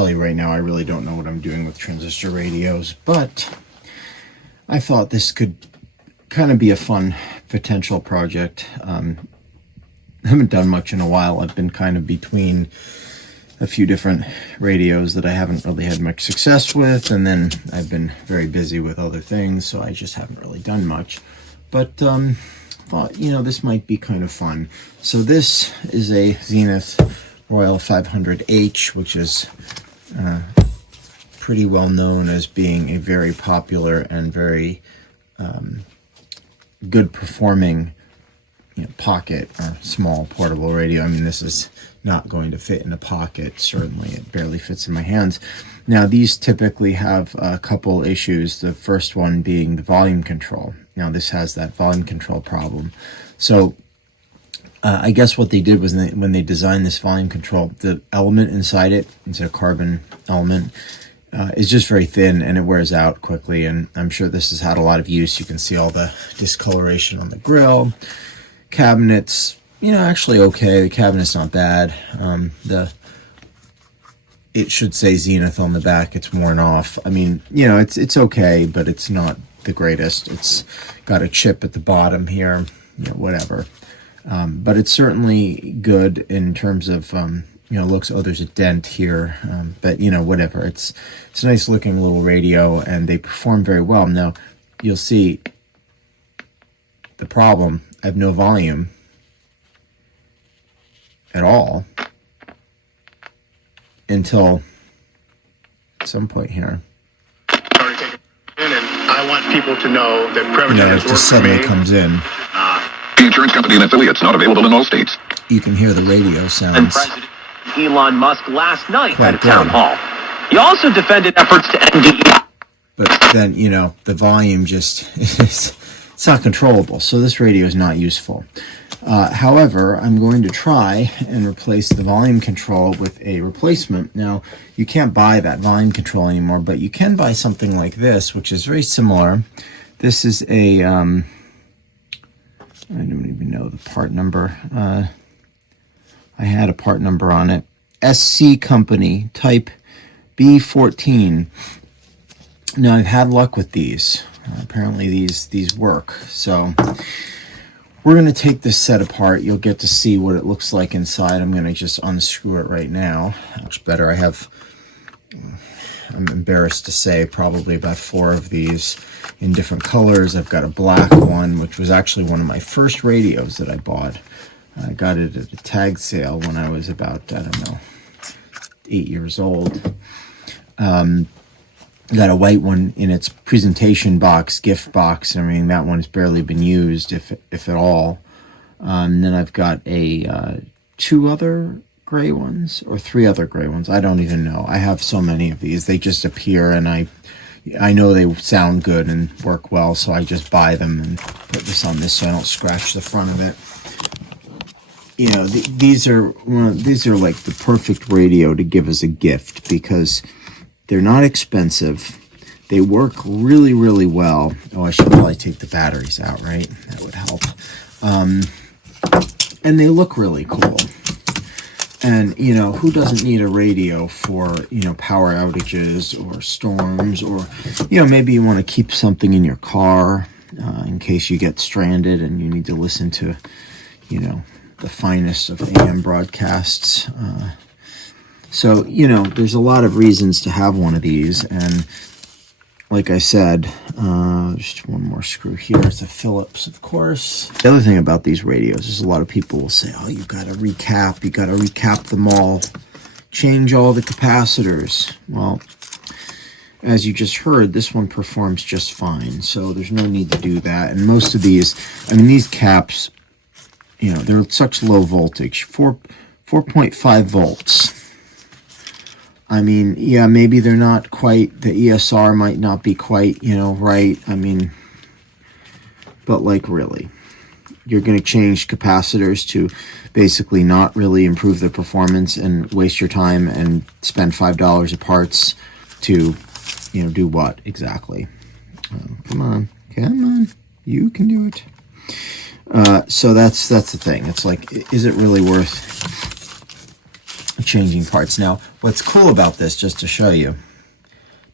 tell you right now, I really don't know what I'm doing with transistor radios, but I thought this could kind of be a fun potential project. I haven't done much in a while. I've been kind of between a few different radios that I haven't really had much success with, and then I've been very busy with other things, so I just haven't really done much. But thought, this might be kind of fun. So this is a Zenith Royal 500H, which is pretty well known as being a very popular and very good performing pocket or small portable radio. I mean, this is not going to fit in a pocket. Certainly, it barely fits in my hands. Now, these typically have a couple issues. The first one being the volume control. Now, this has that volume control problem. So, I guess what they did was when they designed this volume control, the element inside it, it's a carbon element, is just very thin and it wears out quickly. And I'm sure this has had a lot of use. You can see all the discoloration on the grill. Cabinets, actually okay. The cabinet's not bad. It should say Zenith on the back. It's worn off. I mean, it's okay, but it's not the greatest. It's got a chip at the bottom here, whatever. But it's certainly good in terms of, looks. Oh, there's a dent here. But, whatever. It's a nice looking little radio, and they perform very well. Now, you'll see the problem. I have no volume at all until some point here. I want people to know that Prevagen it just suddenly comes in. The insurance company and affiliates not available in all states. You can hear the radio sounds. And President Elon Musk last night Quite at a town hall. He also defended efforts to end DEI. But then, the volume just it's not controllable. So this radio is not useful. However, I'm going to try and replace the volume control with a replacement. Now, you can't buy that volume control anymore, but you can buy something like this, which is very similar. This is a, I don't even know the part number. I had a part number on it. SC Company, type B14. Now, I've had luck with these. Apparently, these work. So, we're going to take this set apart. You'll get to see what it looks like inside. I'm going to just unscrew it right now. Much better. I'm embarrassed to say, probably about 4 of these in different colors. I've got a black one, which was actually one of my first radios that I bought. I got it at a tag sale when I was about, 8 years old. Got a white one in its presentation box, gift box. I mean, that one's barely been used, if at all. And then I've got 2 other gray ones, or 3 other gray ones. I don't even know. I have so many of these. They just appear, and I know they sound good and work well, so I just buy them and put this on this so I don't scratch the front of it. These are like the perfect radio to give as a gift because they're not expensive. They work really, really well. Oh, I should probably take the batteries out, right? That would help. And they look really cool. And, who doesn't need a radio for, power outages or storms or, maybe you want to keep something in your car in case you get stranded and you need to listen to, the finest of AM broadcasts. So, there's a lot of reasons to have one of these. And like I said, just one more screw here. It's a Phillips, of course. The other thing about these radios is a lot of people will say, oh, you got to recap them all. Change all the capacitors. Well, as you just heard, this one performs just fine. So there's no need to do that. And most of these, these caps, they're such low voltage, 4.5 volts. Yeah, maybe they're not quite, the ESR might not be quite, right. But really, you're going to change capacitors to basically not really improve their performance and waste your time and spend $5 of parts to, do what exactly? Come on, you can do it. So that's the thing. It's like, is it really worth changing parts. Now, what's cool about this, just to show you,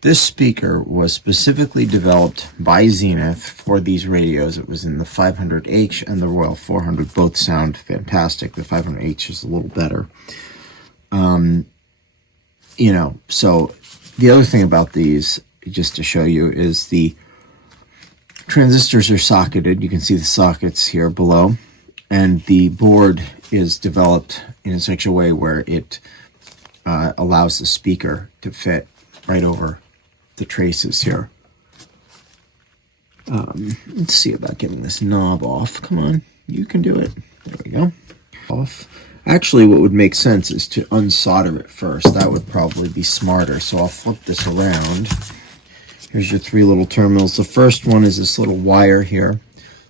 this speaker was specifically developed by Zenith for these radios. It was in the 500H and the Royal 400. Both sound fantastic. The 500H is a little better. You know, so the other thing about these, just to show you, is the transistors are socketed. You can see the sockets here below. And the board is developed in such a way where it allows the speaker to fit right over the traces here. Let's see about getting this knob off. Come on, you can do it. There we go. Off. Actually, what would make sense is to unsolder it first. That would probably be smarter. So I'll flip this around. Here's your 3 little terminals. The first one is this little wire here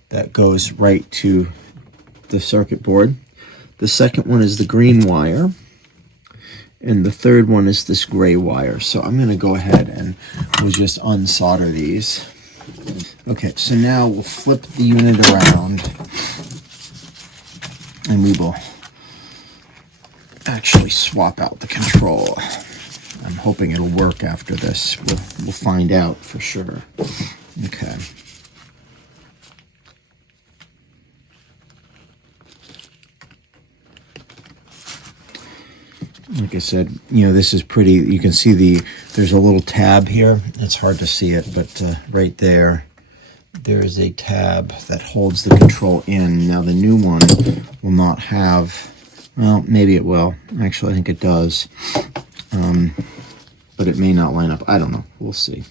that goes right to the circuit board. The second one is the green wire. And the third one is this gray wire. So I'm going to go ahead and we'll just unsolder these. Okay, so now we'll flip the unit around and we will actually swap out the control. I'm hoping it'll work after this. We'll find out for sure. Okay. Like I said, you know, this is pretty, you can see there's a little tab here. It's hard to see it, but right there is a tab that holds the control in. Now the new one will not have, well, maybe it will. Actually, I think it does. But it may not line up. I don't know. We'll see.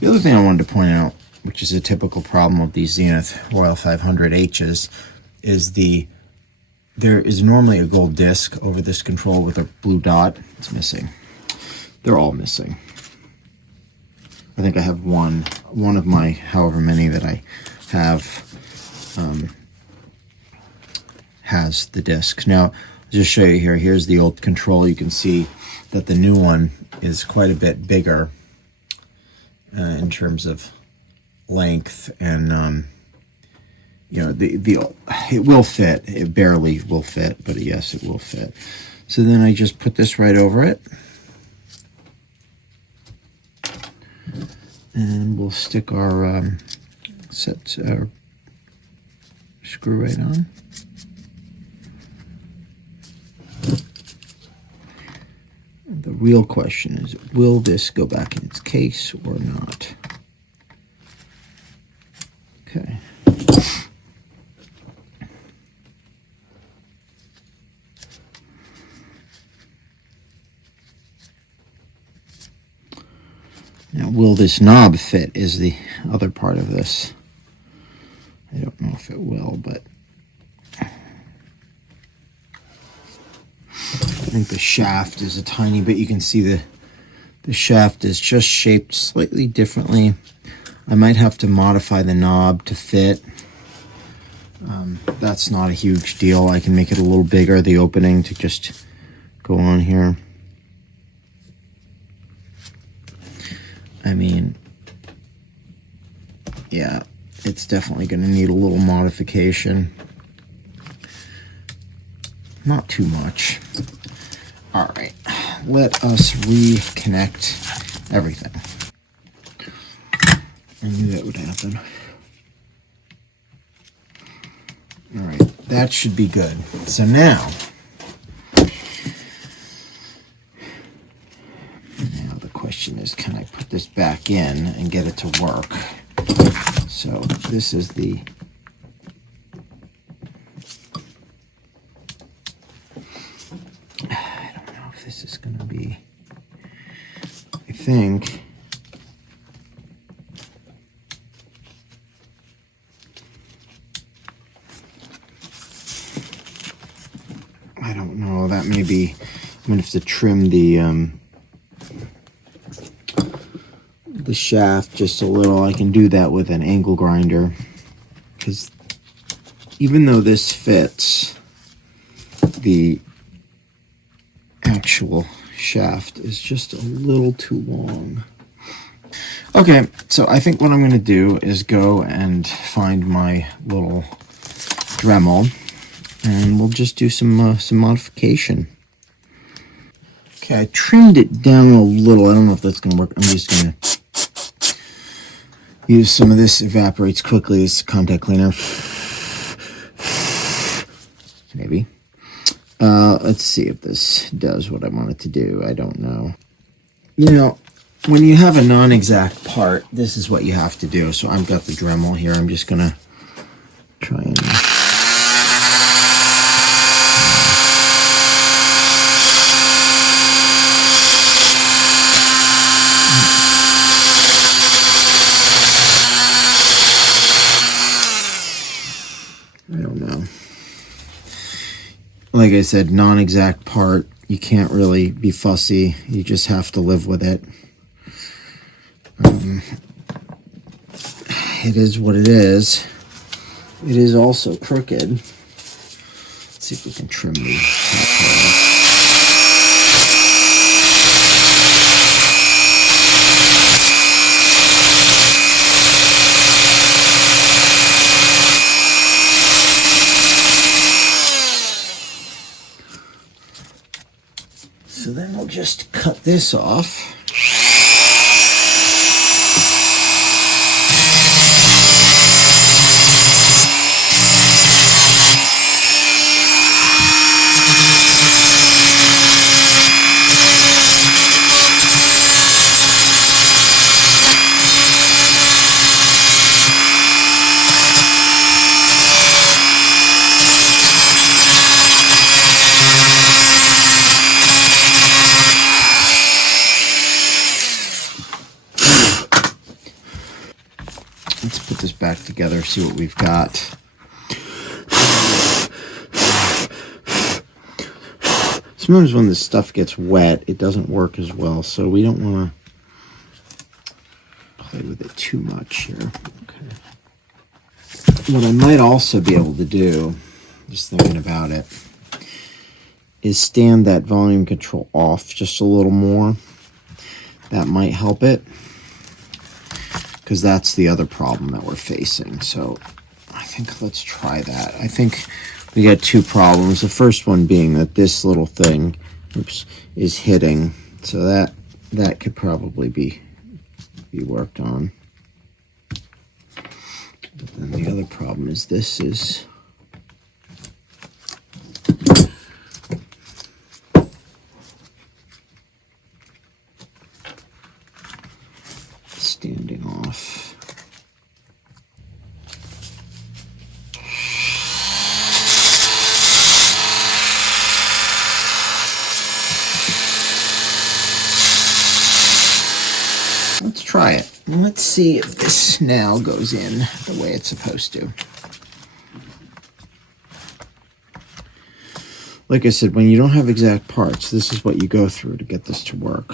The other thing I wanted to point out, which is a typical problem of these Zenith Royal 500Hs, is there is normally a gold disc over this control with a blue dot. It's missing. They're all missing. I think I have one of my however many that I have has the disc. Now, I'll just show you here. Here's the old control. You can see that the new one is quite a bit bigger in terms of length, and you know, it will fit. It barely will fit, but yes, it will fit. So then I just put this right over it, and we'll stick our screw right on. The real question is, will this go back in its case or not? Okay. Now, will this knob fit is the other part of this. I don't know if it will, but I think the shaft is a tiny bit. You can see the shaft is just shaped slightly differently. I might have to modify the knob to fit. That's not a huge deal. I can make it a little bigger, the opening to just go on here. I mean, yeah, it's definitely going to need a little modification. Not too much. All right, let us reconnect everything. I knew that would happen. All right, that should be good. So now the question is, can I put this back in and get it to work? So this is the this is going to be, I think, I don't know, that may be, I'm going to have to trim the shaft just a little. I can do that with an angle grinder, because even though this fits, the actual shaft is just a little too long. Okay, so I think what I'm going to do is go and find my little Dremel, and we'll just do some modification. Okay, I trimmed it down a little. I don't know if that's going to work. I'm just going to use some of this. Evaporates quickly. This contact cleaner. Maybe. Let's see if this does what I want it to do. I don't know. You know, when you have a non-exact part, this is what you have to do. So I've got the Dremel here. I'm just going to try and... I don't know. Like I said, non-exact part. You can't really be fussy. You just have to live with it. It is what it is. It is also crooked. Let's see if we can trim the top part off. So then we'll just cut this off. Let's put this back together, see what we've got. Sometimes when this stuff gets wet, it doesn't work as well, so we don't want to play with it too much here. Okay. What I might also be able to do, just thinking about it, is stand that volume control off just a little more. That might help it, because that's the other problem that we're facing. So I think let's try that. I think we got two problems. The first one being that this little thing, is hitting. So that could probably be worked on. But then the other problem is this is standing off. Let's try it. Let's see if this now goes in the way it's supposed to. Like I said, when you don't have exact parts, this is what you go through to get this to work.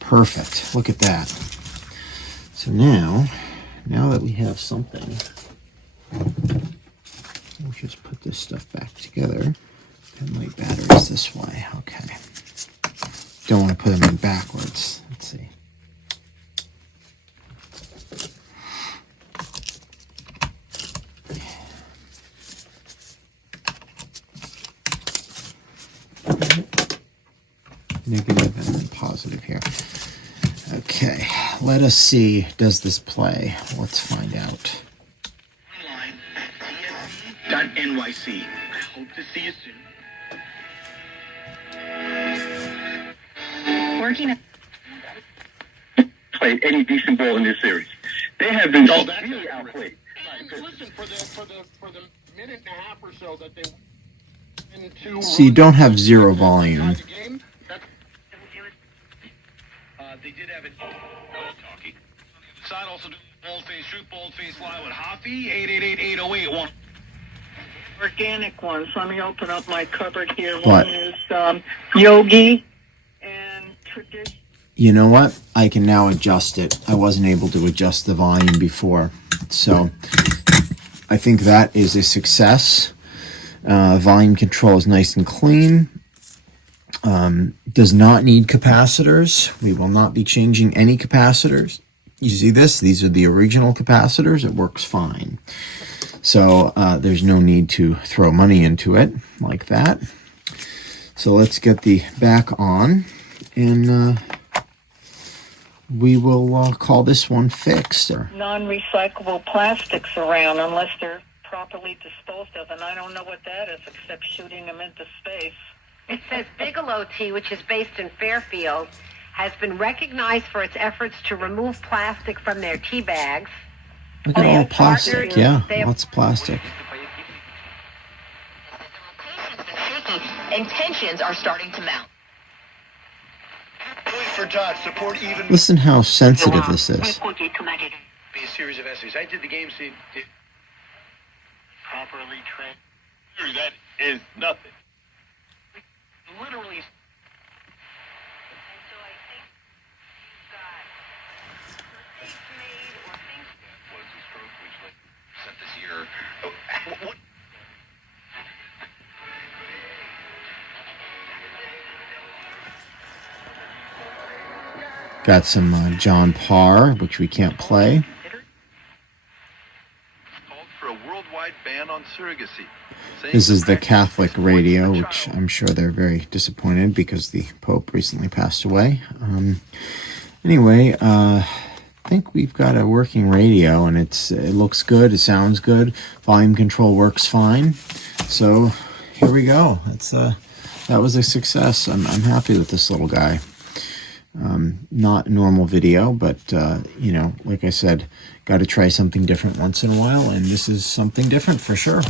Perfect. Look at that. So now that we have something, we'll just put this stuff back together. Put my batteries this way. Okay. Don't want to put them in backwards. Let's see. Negative and then positive here. Okay, let us see, does this play? Let's find out. .nyc. I hope to see you soon. Working. Played any decent ball in this series. They have been really outplayed. Listen, for the minute and a half or so that they went into. So you don't have zero volume. They did have it. Talkie. Side also do bold-faced shoot, bold-faced fly with Hoffy, 888-808-1. Organic ones. Let me open up my cupboard here. What? One is Yogi and tradition. You know what? I can now adjust it. I wasn't able to adjust the volume before. So I think that is a success. Volume control is nice and clean. Does not need capacitors. We will not be changing any capacitors. You see this? These are the original capacitors. It works fine. So there's no need to throw money into it like that. So let's get the back on, and we will call this one fixed. Non-recyclable plastics around unless they're properly disposed of, and I don't know what that is except shooting them into space. It says Bigelow Tea, which is based in Fairfield, has been recognized for its efforts to remove plastic from their tea bags. Look at all plastic. Yeah, lots of plastic. And tensions are starting to mount. For Todd, support even. Listen how sensitive this is. Be a series of essays. I did the game scene. Properly trained. That is nothing. Literally. So I think you've got mistakes made or things. Was a stroke which sent this year. What? Got some John Parr, which we can't play. Called for a worldwide ban on surrogacy. This is the Catholic radio, which I'm sure they're very disappointed because the Pope recently passed away. Anyway, I think we've got a working radio, and it looks good, it sounds good, volume control works fine. So here we go. That was a success. I'm happy with this little guy. Not normal video, but you know, like I said, got to try something different once in a while, and this is something different for sure.